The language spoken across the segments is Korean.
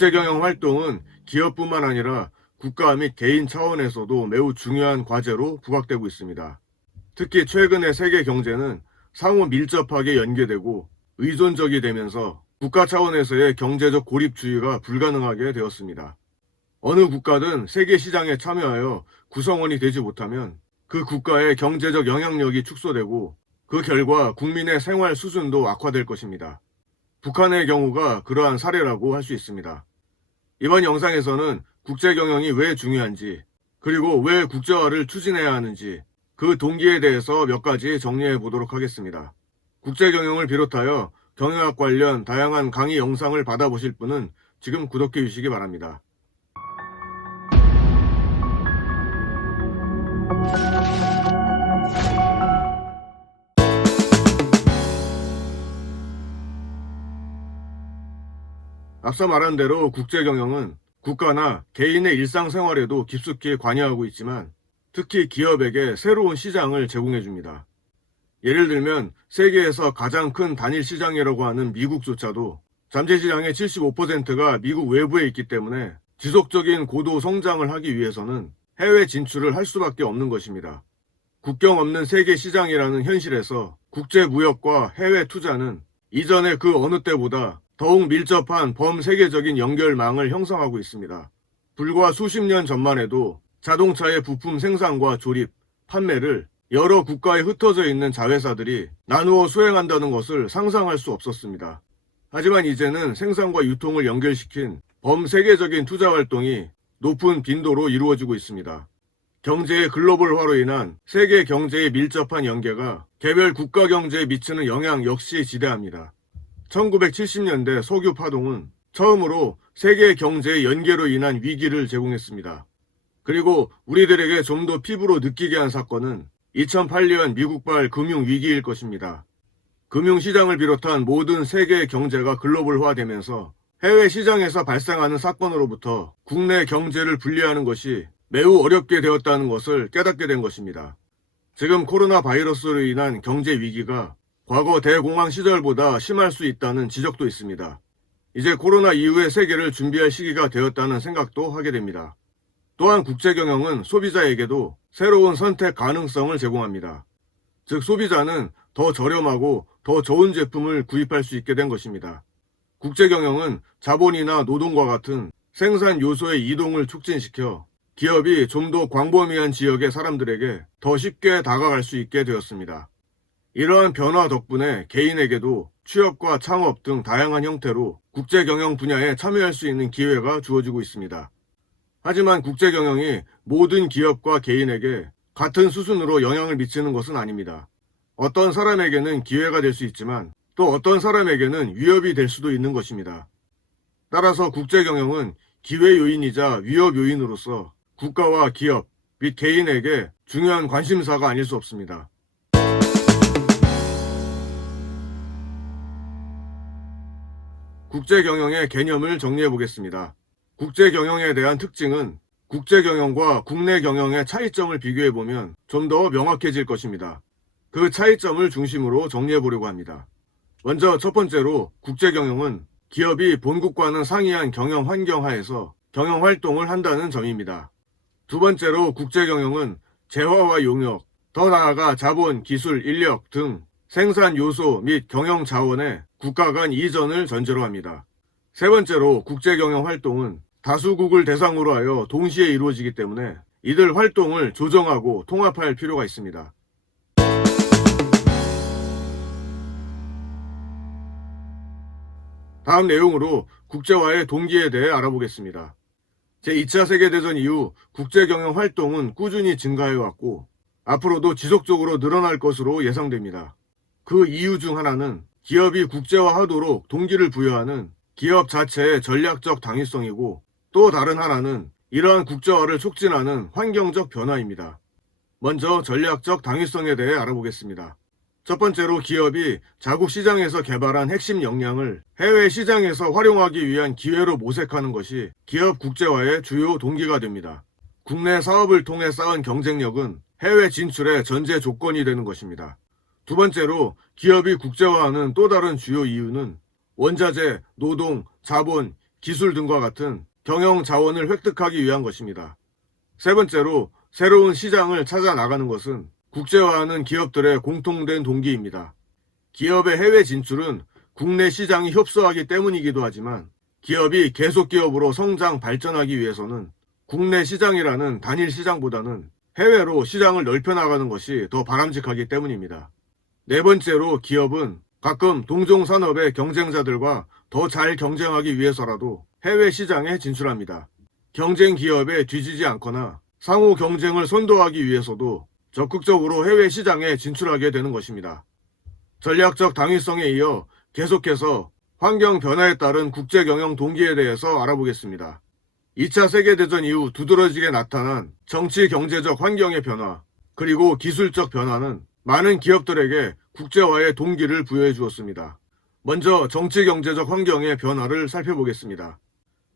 국제경영 활동은 기업뿐만 아니라 국가 및 개인 차원에서도 매우 중요한 과제로 부각되고 있습니다. 특히 최근의 세계 경제는 상호 밀접하게 연계되고 의존적이 되면서 국가 차원에서의 경제적 고립주의가 불가능하게 되었습니다. 어느 국가든 세계 시장에 참여하여 구성원이 되지 못하면 그 국가의 경제적 영향력이 축소되고 그 결과 국민의 생활 수준도 악화될 것입니다. 북한의 경우가 그러한 사례라고 할 수 있습니다. 이번 영상에서는 국제경영이 왜 중요한지, 그리고 왜 국제화를 추진해야 하는지 그 동기에 대해서 몇 가지 정리해 보도록 하겠습니다. 국제경영을 비롯하여 경영학 관련 다양한 강의 영상을 받아보실 분은 지금 구독해 주시기 바랍니다. 앞서 말한 대로 국제경영은 국가나 개인의 일상생활에도 깊숙이 관여하고 있지만 특히 기업에게 새로운 시장을 제공해 줍니다. 예를 들면 세계에서 가장 큰 단일 시장이라고 하는 미국조차도 잠재시장의 75%가 미국 외부에 있기 때문에 지속적인 고도 성장을 하기 위해서는 해외 진출을 할 수밖에 없는 것입니다. 국경 없는 세계 시장이라는 현실에서 국제무역과 해외 투자는 이전의 그 어느 때보다 더욱 밀접한 범세계적인 연결망을 형성하고 있습니다. 불과 수십 년 전만 해도 자동차의 부품 생산과 조립, 판매를 여러 국가에 흩어져 있는 자회사들이 나누어 수행한다는 것을 상상할 수 없었습니다. 하지만 이제는 생산과 유통을 연결시킨 범세계적인 투자 활동이 높은 빈도로 이루어지고 있습니다. 경제의 글로벌화로 인한 세계 경제의 밀접한 연계가 개별 국가 경제에 미치는 영향 역시 지대합니다. 1970년대 석유 파동은 처음으로 세계 경제의 연계로 인한 위기를 제공했습니다. 그리고 우리들에게 좀 더 피부로 느끼게 한 사건은 2008년 미국발 금융위기일 것입니다. 금융시장을 비롯한 모든 세계 경제가 글로벌화되면서 해외 시장에서 발생하는 사건으로부터 국내 경제를 분리하는 것이 매우 어렵게 되었다는 것을 깨닫게 된 것입니다. 지금 코로나 바이러스로 인한 경제 위기가 과거 대공황 시절보다 심할 수 있다는 지적도 있습니다. 이제 코로나 이후의 세계를 준비할 시기가 되었다는 생각도 하게 됩니다. 또한 국제경영은 소비자에게도 새로운 선택 가능성을 제공합니다. 즉 소비자는 더 저렴하고 더 좋은 제품을 구입할 수 있게 된 것입니다. 국제경영은 자본이나 노동과 같은 생산 요소의 이동을 촉진시켜 기업이 좀 더 광범위한 지역의 사람들에게 더 쉽게 다가갈 수 있게 되었습니다. 이러한 변화 덕분에 개인에게도 취업과 창업 등 다양한 형태로 국제경영 분야에 참여할 수 있는 기회가 주어지고 있습니다. 하지만 국제경영이 모든 기업과 개인에게 같은 수준으로 영향을 미치는 것은 아닙니다. 어떤 사람에게는 기회가 될 수 있지만 또 어떤 사람에게는 위협이 될 수도 있는 것입니다. 따라서 국제경영은 기회 요인이자 위협 요인으로서 국가와 기업 및 개인에게 중요한 관심사가 아닐 수 없습니다. 국제경영의 개념을 정리해 보겠습니다. 국제경영에 대한 특징은 국제경영과 국내 경영의 차이점을 비교해 보면 좀 더 명확해질 것입니다. 그 차이점을 중심으로 정리해 보려고 합니다. 먼저 첫 번째로 국제경영은 기업이 본국과는 상이한 경영 환경 하에서 경영 활동을 한다는 점입니다. 두 번째로 국제경영은 재화와 용역, 더 나아가 자본, 기술, 인력 등 생산 요소 및 경영 자원의 국가 간 이전을 전제로 합니다. 세 번째로 국제경영 활동은 다수국을 대상으로 하여 동시에 이루어지기 때문에 이들 활동을 조정하고 통합할 필요가 있습니다. 다음 내용으로 국제화의 동기에 대해 알아보겠습니다. 제2차 세계대전 이후 국제경영 활동은 꾸준히 증가해왔고 앞으로도 지속적으로 늘어날 것으로 예상됩니다. 그 이유 중 하나는 기업이 국제화하도록 동기를 부여하는 기업 자체의 전략적 당위성이고 또 다른 하나는 이러한 국제화를 촉진하는 환경적 변화입니다. 먼저 전략적 당위성에 대해 알아보겠습니다. 첫 번째로 기업이 자국 시장에서 개발한 핵심 역량을 해외 시장에서 활용하기 위한 기회로 모색하는 것이 기업 국제화의 주요 동기가 됩니다. 국내 사업을 통해 쌓은 경쟁력은 해외 진출의 전제 조건이 되는 것입니다. 두 번째로 기업이 국제화하는 또 다른 주요 이유는 원자재, 노동, 자본, 기술 등과 같은 경영 자원을 획득하기 위한 것입니다. 세 번째로 새로운 시장을 찾아 나가는 것은 국제화하는 기업들의 공통된 동기입니다. 기업의 해외 진출은 국내 시장이 협소하기 때문이기도 하지만 기업이 계속 기업으로 성장 발전하기 위해서는 국내 시장이라는 단일 시장보다는 해외로 시장을 넓혀 나가는 것이 더 바람직하기 때문입니다. 네 번째로 기업은 가끔 동종 산업의 경쟁자들과 더 잘 경쟁하기 위해서라도 해외 시장에 진출합니다. 경쟁 기업에 뒤지지 않거나 상호 경쟁을 선도하기 위해서도 적극적으로 해외 시장에 진출하게 되는 것입니다. 전략적 당위성에 이어 계속해서 환경 변화에 따른 국제 경영 동기에 대해서 알아보겠습니다. 2차 세계대전 이후 두드러지게 나타난 정치 경제적 환경의 변화, 그리고 기술적 변화는 많은 기업들에게 국제화의 동기를 부여해 주었습니다. 먼저 정치 경제적 환경의 변화를 살펴보겠습니다.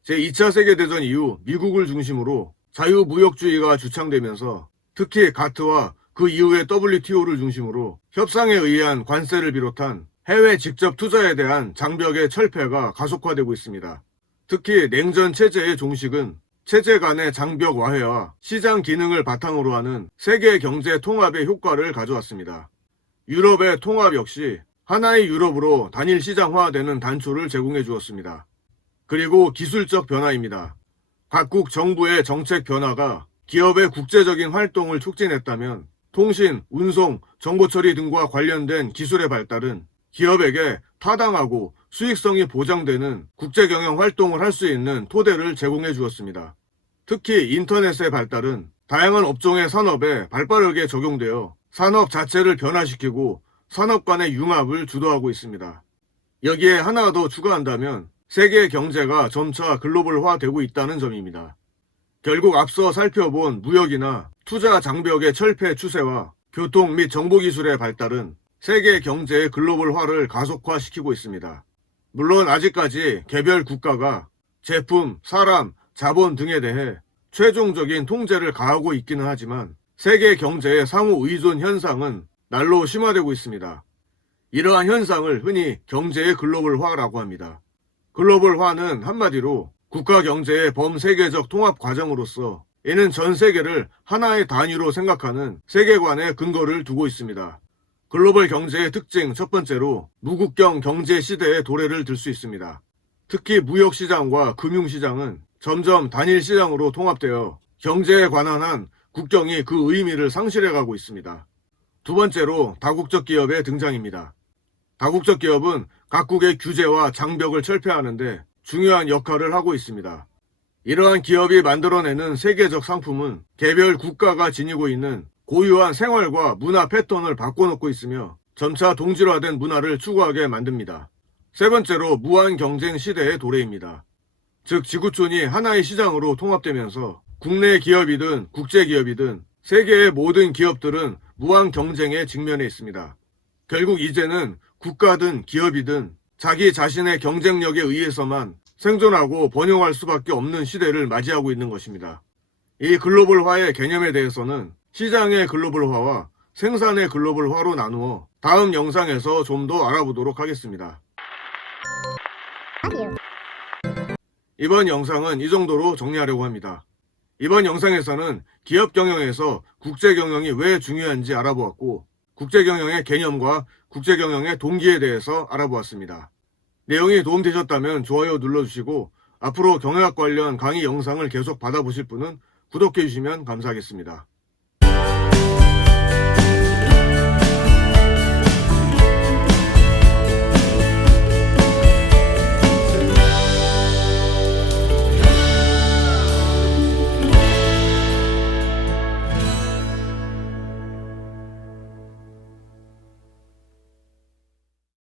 제2차 세계대전 이후 미국을 중심으로 자유무역주의가 주창되면서 특히 가트와 그 이후의 WTO를 중심으로 협상에 의한 관세를 비롯한 해외 직접 투자에 대한 장벽의 철폐가 가속화되고 있습니다. 특히 냉전 체제의 종식은 체제 간의 장벽 와해와 시장 기능을 바탕으로 하는 세계 경제 통합의 효과를 가져왔습니다. 유럽의 통합 역시 하나의 유럽으로 단일 시장화되는 단초를 제공해 주었습니다. 그리고 기술적 변화입니다. 각국 정부의 정책 변화가 기업의 국제적인 활동을 촉진했다면 통신, 운송, 정보 처리 등과 관련된 기술의 발달은 기업에게 타당하고 수익성이 보장되는 국제 경영 활동을 할 수 있는 토대를 제공해 주었습니다. 특히 인터넷의 발달은 다양한 업종의 산업에 발빠르게 적용되어 산업 자체를 변화시키고 산업 간의 융합을 주도하고 있습니다. 여기에 하나 더 추가한다면 세계 경제가 점차 글로벌화되고 있다는 점입니다. 결국 앞서 살펴본 무역이나 투자 장벽의 철폐 추세와 교통 및 정보기술의 발달은 세계 경제의 글로벌화를 가속화시키고 있습니다. 물론 아직까지 개별 국가가 제품, 사람, 자본 등에 대해 최종적인 통제를 가하고 있기는 하지만 세계 경제의 상호 의존 현상은 날로 심화되고 있습니다. 이러한 현상을 흔히 경제의 글로벌화라고 합니다. 글로벌화는 한마디로 국가 경제의 범세계적 통합 과정으로서 이는 전 세계를 하나의 단위로 생각하는 세계관의 근거를 두고 있습니다. 글로벌 경제의 특징 첫 번째로 무국경 경제 시대의 도래를 들 수 있습니다. 특히 무역시장과 금융시장은 점점 단일 시장으로 통합되어 경제에 관한 한 국경이 그 의미를 상실해가고 있습니다. 두 번째로 다국적 기업의 등장입니다. 다국적 기업은 각국의 규제와 장벽을 철폐하는데 중요한 역할을 하고 있습니다. 이러한 기업이 만들어내는 세계적 상품은 개별 국가가 지니고 있는 고유한 생활과 문화 패턴을 바꿔놓고 있으며 점차 동질화된 문화를 추구하게 만듭니다. 세 번째로 무한 경쟁 시대의 도래입니다. 즉 지구촌이 하나의 시장으로 통합되면서 국내 기업이든 국제 기업이든 세계의 모든 기업들은 무한 경쟁에 직면해 있습니다. 결국 이제는 국가든 기업이든 자기 자신의 경쟁력에 의해서만 생존하고 번영할 수밖에 없는 시대를 맞이하고 있는 것입니다. 이 글로벌화의 개념에 대해서는 시장의 글로벌화와 생산의 글로벌화로 나누어 다음 영상에서 좀 더 알아보도록 하겠습니다. 이번 영상은 이 정도로 정리하려고 합니다. 이번 영상에서는 기업 경영에서 국제 경영이 왜 중요한지 알아보았고 국제 경영의 개념과 국제 경영의 동기에 대해서 알아보았습니다. 내용이 도움되셨다면 좋아요 눌러주시고 앞으로 경영학 관련 강의 영상을 계속 받아보실 분은 구독해주시면 감사하겠습니다.